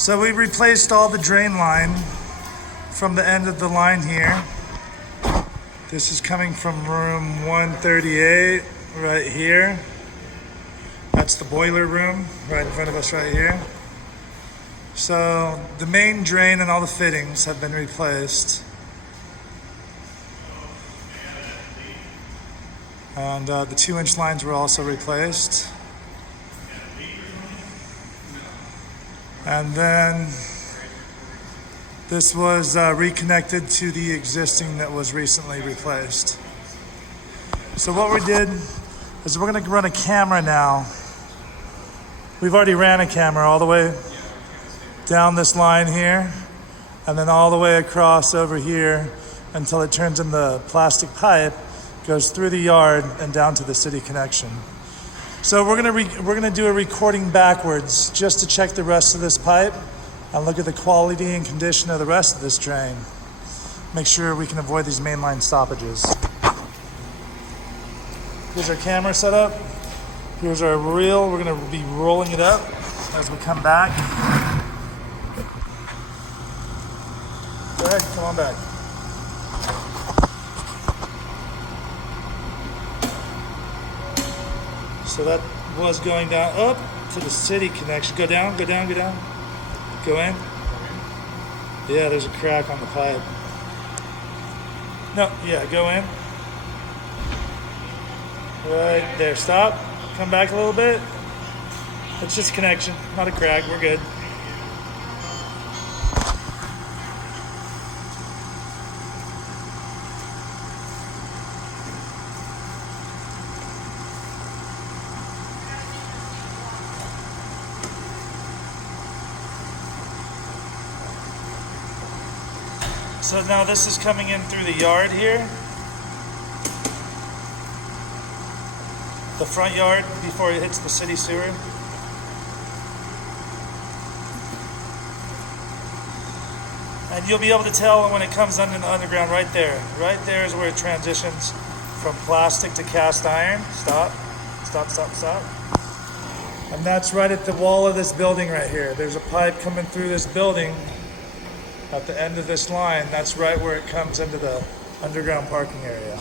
So we replaced all the drain line from the end of the line here. This is coming from room 138 right here. That's the boiler room right in front of us right here. So the main drain and all the fittings have been replaced. And the 2-inch lines were also replaced. And then this was reconnected to the existing that was recently replaced. So what we did is we're gonna run a camera now. We've already ran a camera all the way down this line here, and then all the way across over here until it turns into plastic pipe, goes through the yard and down to the city connection. So we're gonna do a recording backwards just to check the rest of this pipe and look at the quality and condition of the rest of this drain. Make sure we can avoid these mainline stoppages. Here's our camera setup. Here's our reel. We're gonna be rolling it up as we come back. Go ahead, come on back. So that was going down up to the city connection. Go down, go down, go down. Go in. Yeah, there's a crack on the pipe. No, yeah, go in. Right there, stop. Come back a little bit. It's just a connection, not a crack, we're good. So now this is coming in through the yard here. The front yard before it hits the city sewer. And you'll be able to tell when it comes under the underground right there. Right there is where it transitions from plastic to cast iron. Stop, stop, stop, stop. And that's right at the wall of this building right here. There's a pipe coming through this building at the end of this line. That's right where it comes into the underground parking area.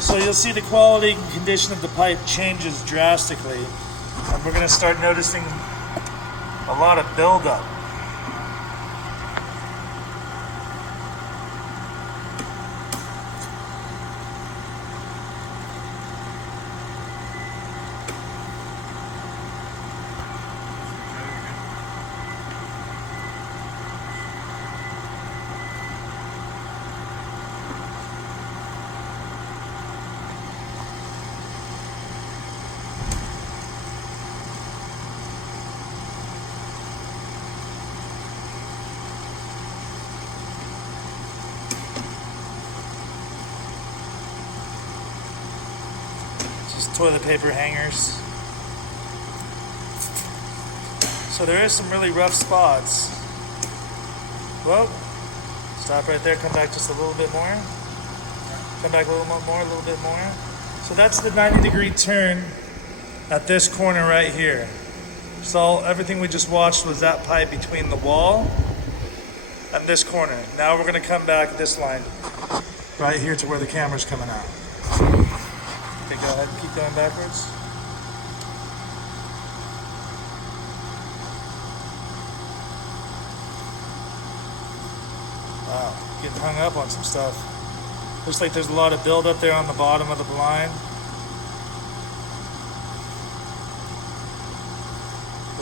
So you'll see the quality and condition of the pipe changes drastically, and we're going to start noticing a lot of buildup. Toilet paper hangers. So there is some really rough spots. Well, stop right there, come back just a little bit more. Come back a little more, a little bit more. So that's the 90-degree turn at this corner right here. So everything we just watched was that pipe between the wall and this corner. Now we're gonna come back this line right here to where the camera's coming out. Okay, go ahead, keep going backwards. Wow, getting hung up on some stuff. Looks like there's a lot of buildup there on the bottom of the blind.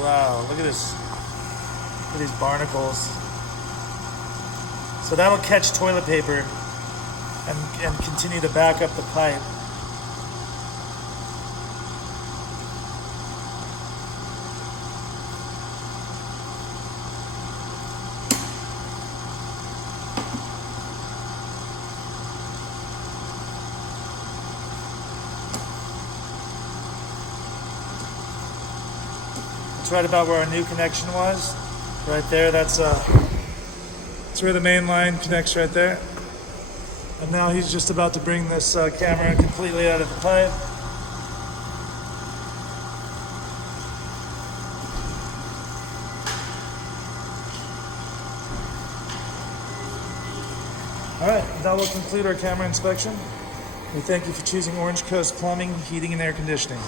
Wow, look at this. Look at these barnacles. So that'll catch toilet paper and continue to back up the pipe. Right about where our new connection was, right there. That's where the main line connects right there. And now he's just about to bring this camera completely out of the pipe. All right, that will conclude our camera inspection. We thank you for choosing Orange Coast Plumbing, Heating, and Air Conditioning.